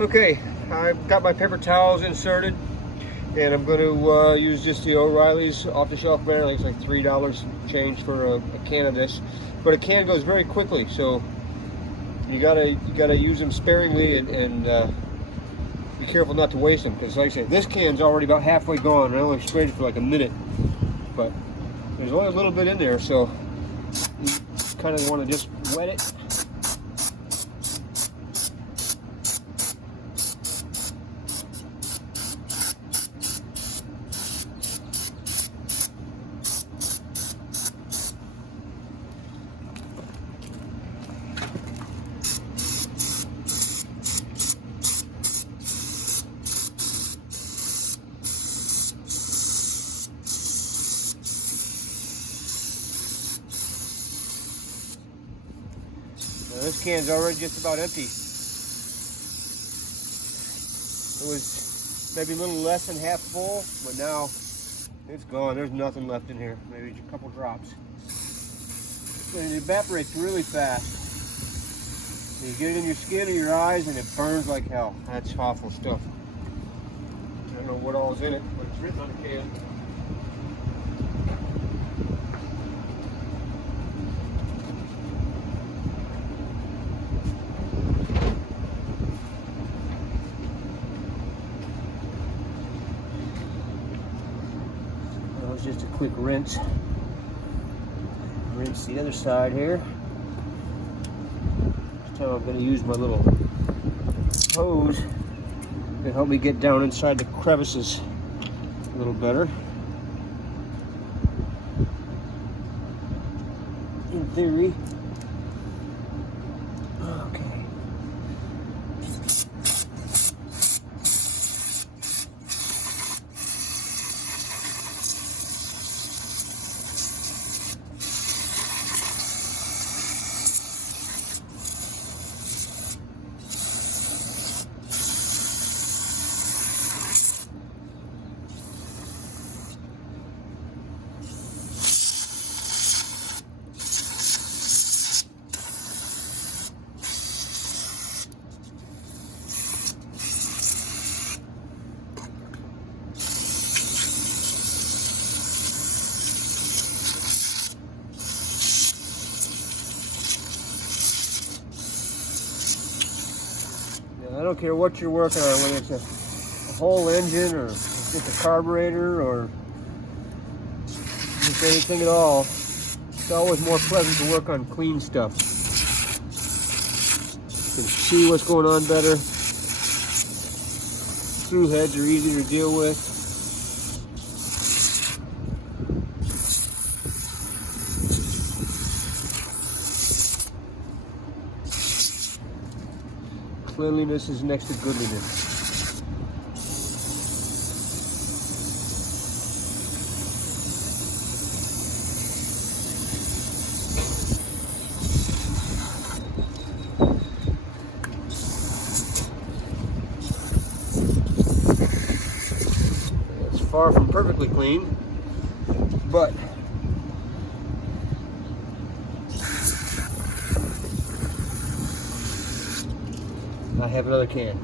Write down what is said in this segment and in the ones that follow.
Okay, I've got my paper towels inserted, and I'm going to use just the O'Reilly's off-the-shelf brand. I think it's like $3 change for a can of this, but a can goes very quickly, so you gotta use them sparingly and be careful not to waste them, because like I said, this can's already about halfway gone. I only sprayed it for like a minute, but there's only a little bit in there, so you kind of want to just wet it. Now this can's already just about empty. It was maybe a little less than half full, but now it's gone. There's nothing left in here. Maybe just a couple drops. And it evaporates really fast. You get it in your skin or your eyes and it burns like hell. That's awful stuff. I don't know what all is in it, but it's written on the can. That was just a quick rinse. Rinse the other side here. This time I'm going to use my little hose to help me get down inside the crevices a little better. In theory. Okay. I don't care what you're working on, whether it's a whole engine or just a carburetor or just anything at all. It's always more pleasant to work on clean stuff. You can see what's going on better. Through heads are easier to deal with. Cleanliness is next to goodliness. It's far from perfectly clean, but I have another can.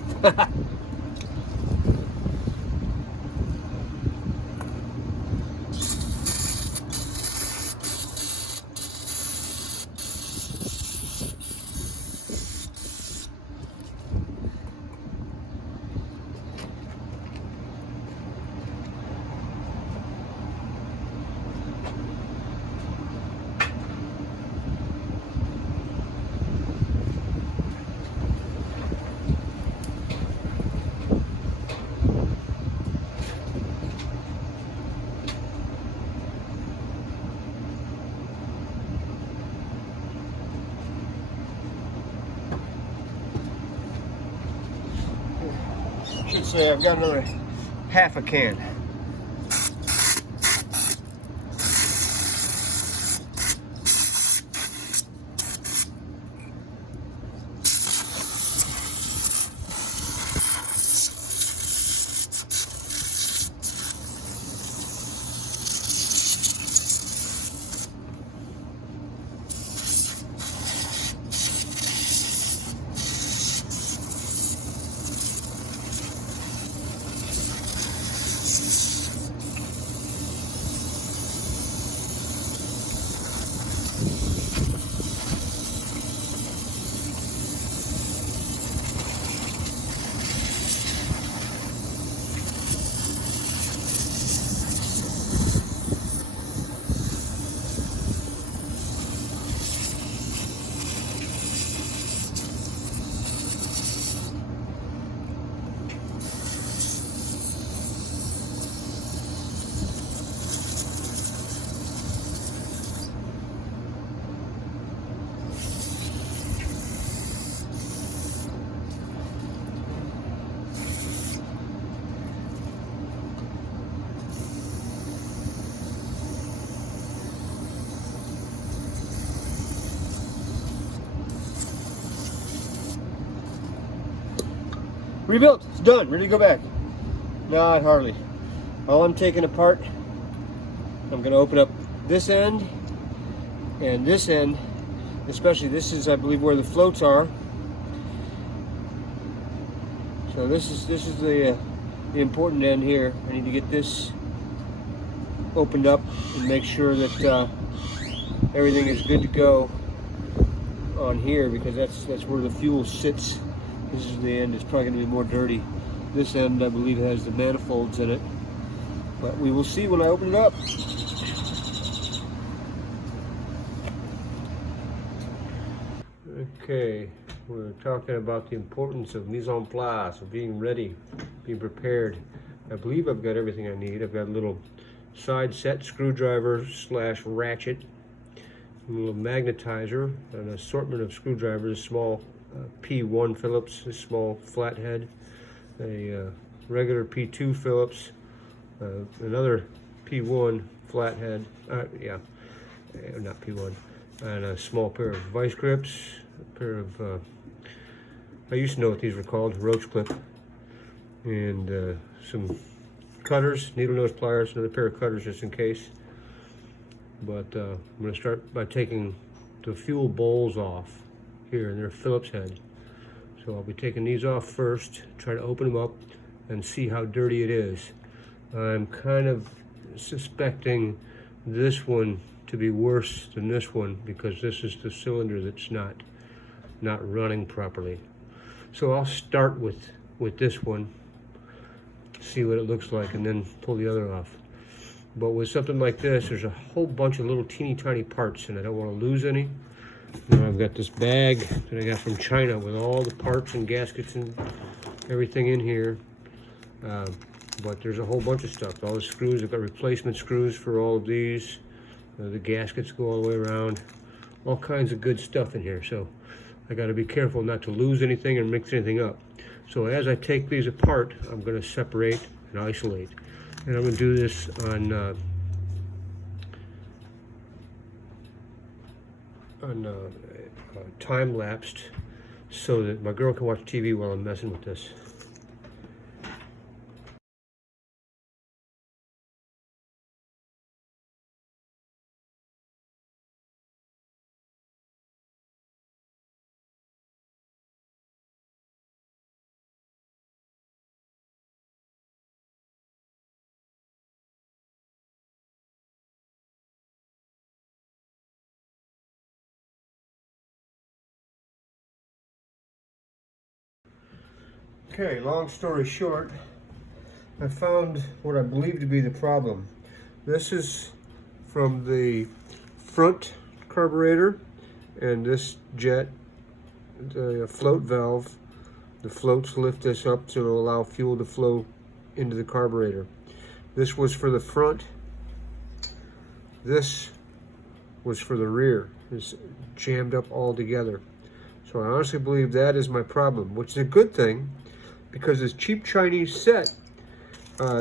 I should say I've got another half a can. rebuilt. It's done, ready to go back. Not hardly. All I'm taking apart, I'm going to open up this end and this end, especially this is, I believe, where the floats are. So this is the important end here. I need to get this opened up and make sure that everything is good to go on here, because that's where the fuel sits. This is the end. It's probably going to be more dirty. This end, I believe, has the manifolds in it, but we will see when I open it up. Okay, we're talking about the importance of mise en place, of being ready, being prepared. I believe I've got everything I need. I've got a little side set screwdriver / ratchet, a little magnetizer, an assortment of screwdrivers, a small P1 Phillips, a small flathead, a regular P2 Phillips, another P1 flathead, not P1, and a small pair of vice grips, a pair of, I used to know what these were called, roach clip, and some cutters, needle nose pliers, another pair of cutters just in case. But I'm going to start by taking the fuel bowls off here, and they're Phillips head. So I'll be taking these off first, try to open them up and see how dirty it is. I'm kind of suspecting this one to be worse than this one, because this is the cylinder that's not running properly. So I'll start with this one, see what it looks like, and then pull the other off. But with something like this, there's a whole bunch of little teeny tiny parts, and I don't want to lose any. Now I've got this bag that I got from China with all the parts and gaskets and everything in here. But there's a whole bunch of stuff. All the screws, I've got replacement screws for all of these. The gaskets go all the way around. All kinds of good stuff in here. So I got to be careful not to lose anything or mix anything up. So as I take these apart, I'm going to separate and isolate. And I'm going to do this on time-lapsed, so that my girl can watch TV while I'm messing with this. Okay, long story short, I found what I believe to be the problem. This is from the front carburetor, and this jet, the float valve, the floats lift this up to allow fuel to flow into the carburetor. This was for the front. This was for the rear. It's jammed up all together. So I honestly believe that is my problem, which is a good thing, because this cheap Chinese set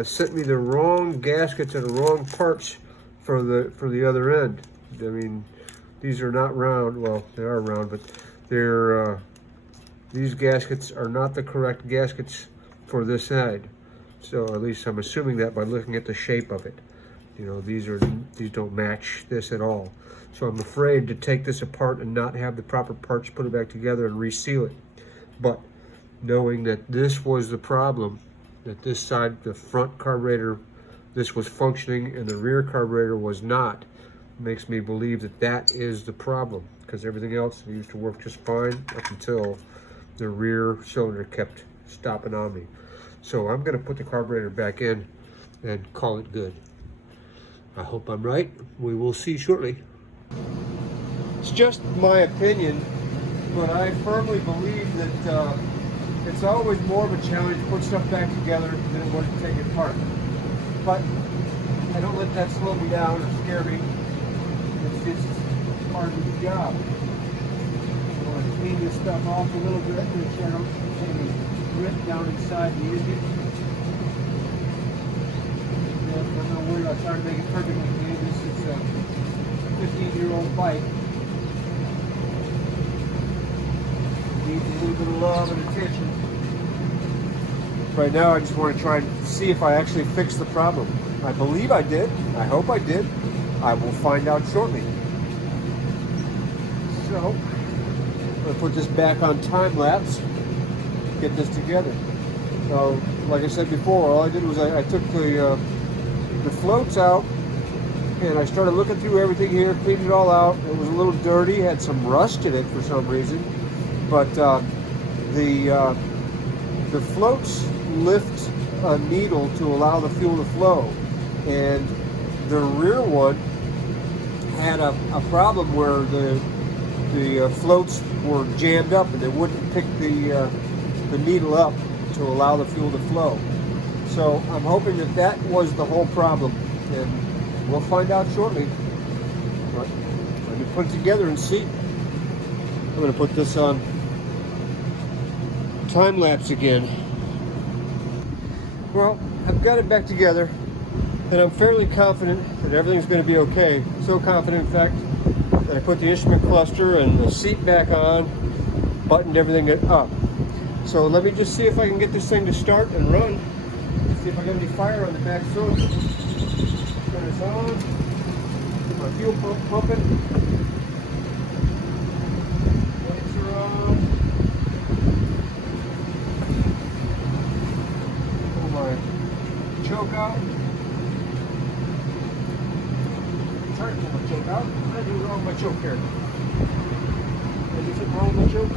sent me the wrong gaskets and the wrong parts for the other end. I mean, these are not round. Well, they are round, but they're these gaskets are not the correct gaskets for this side. So at least I'm assuming that by looking at the shape of it. You know, these don't match this at all. So I'm afraid to take this apart and not have the proper parts, put it back together and reseal it. But knowing that this was the problem, that this side, the front carburetor, this was functioning and the rear carburetor was not, makes me believe that that is the problem, because everything else used to work just fine up until the rear cylinder kept stopping on me. So I'm going to put the carburetor back in and call it good. I hope I'm right. We will see shortly. It's just my opinion, but I firmly believe that it's always more of a challenge to put stuff back together than it was to take it apart. But I don't let that slow me down or scare me. It's just part of the job. I want to clean this stuff off a little bit, make sure I don't get any grit down inside the engine. I'm not worried about trying to make it perfect like me. This is a 15-year-old bike. Needs a little bit of love and attention. Right now I just want to try and see if I actually fixed the problem. I believe I did. I hope I did. I will find out shortly. So, I'm going to put this back on time lapse, get this together. So, like I said before, all I did was I took the floats out, and I started looking through everything here, cleaned it all out. It was a little dirty, had some rust in it for some reason, but the floats lift a needle to allow the fuel to flow, and the rear one had a problem where the floats were jammed up and they wouldn't pick the needle up to allow the fuel to flow. So I'm hoping that was the whole problem, and we'll find out shortly. But let me put it together and see. I'm going to put this on time lapse again. Well, I've got it back together, and I'm fairly confident that everything's going to be okay. So confident, in fact, that I put the instrument cluster and the seat back on, buttoned everything up. So let me just see if I can get this thing to start and run. See if I get any fire on the back cylinder. Turn this on. Get my fuel pump pumping. Lights are on. Pull my choke out. Try to pull my choke out. What did I do wrong with my choke here? Did I do something wrong with my choke?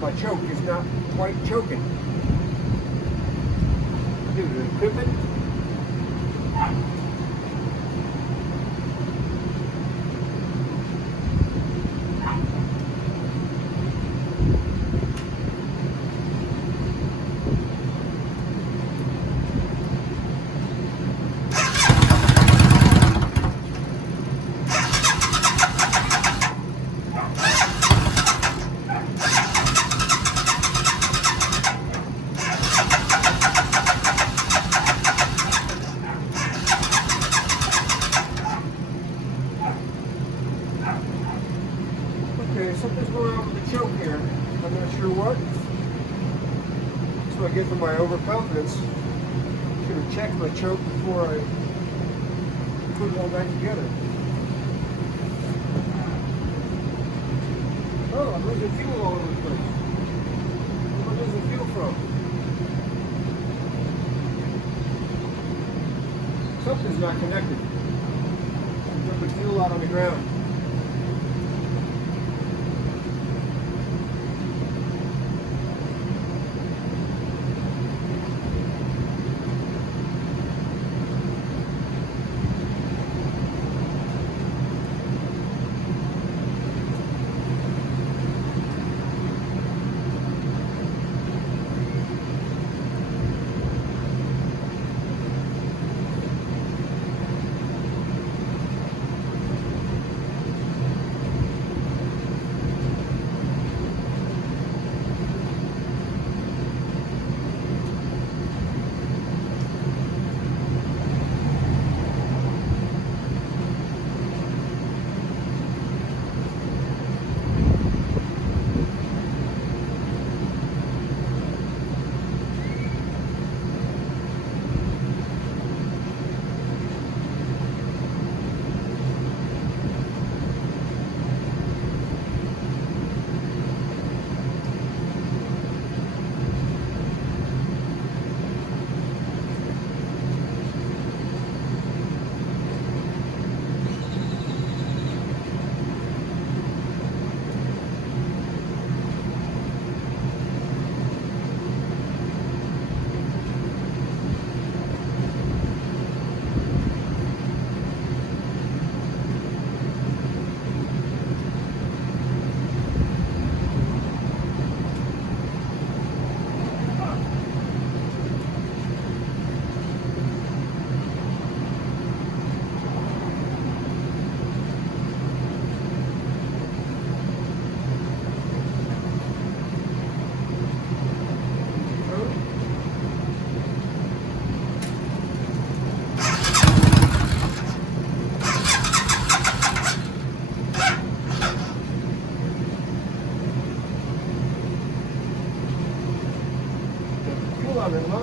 My choke is not quite choking. Do the equipment. Something's going on with the choke here. I'm not sure what. That's what I get from my overconfidence. Should have checked my choke before I put it all back together. Oh, I'm losing fuel all over the place. Where am I losing fuel from? Something's not connected. I'm dumping fuel out on the ground.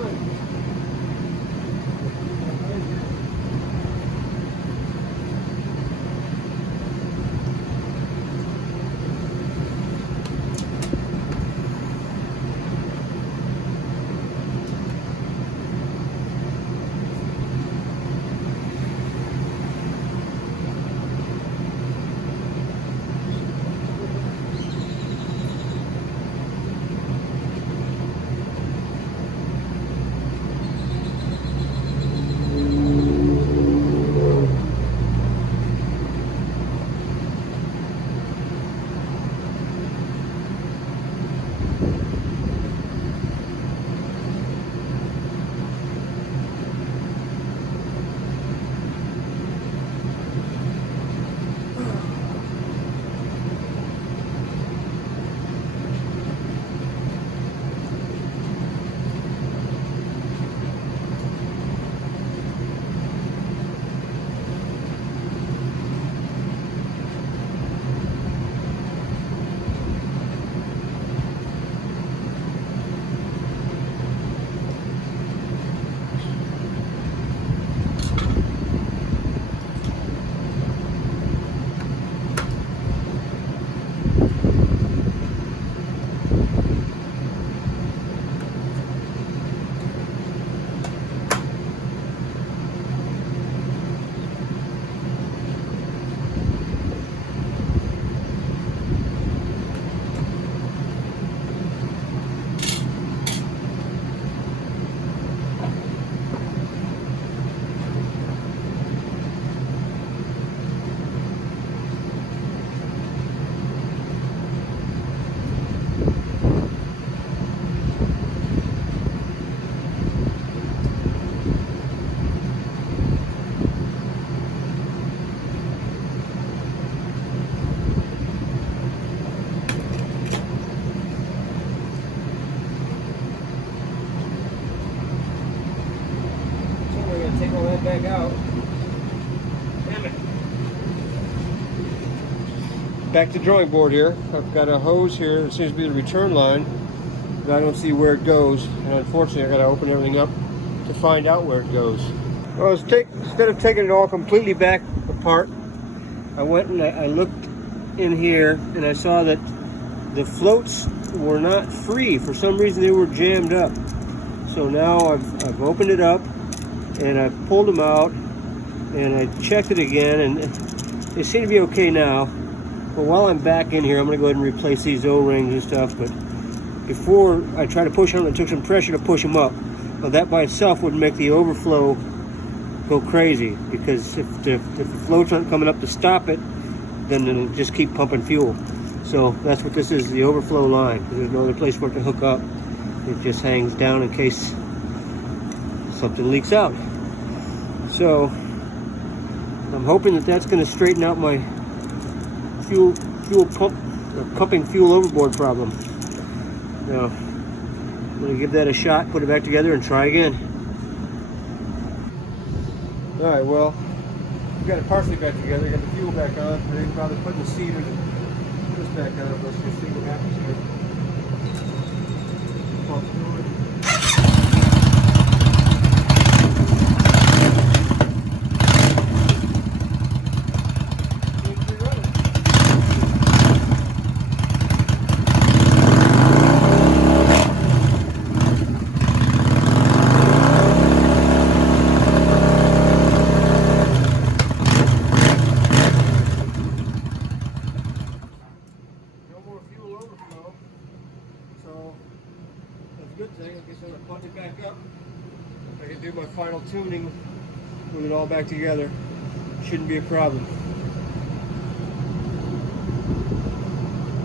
fine. Take all that back out. Damn it. Back to drawing board here. I've got a hose here. It seems to be the return line, but I don't see where it goes. And unfortunately, I got to open everything up to find out where it goes. Well, instead of taking it all completely back apart, I went and I looked in here and I saw that the floats were not free. For some reason, they were jammed up. So now I've opened it up and I pulled them out and I checked it again, and they seem to be okay now. But while I'm back in here, I'm going to go ahead and replace these O-rings and stuff. But before I try to push them, I took some pressure to push them up. Well, that by itself would make the overflow go crazy, because if the floats aren't coming up to stop it, then it'll just keep pumping fuel. So that's what this is, the overflow line, because there's no other place for it to hook up. It just hangs down in case something leaks out. So I'm hoping that that's going to straighten out my fuel pump, pumping fuel overboard problem. Now I'm going to give that a shot, put it back together, and try again. All right, well, we got it partially back together. Got the fuel back on. I didn't bother putting the seat or this back on. Let's just see what happens here. Pump fluid. Good thing. I guess I'm going to put it back up. I can do my final tuning with it all back together. Shouldn't be a problem.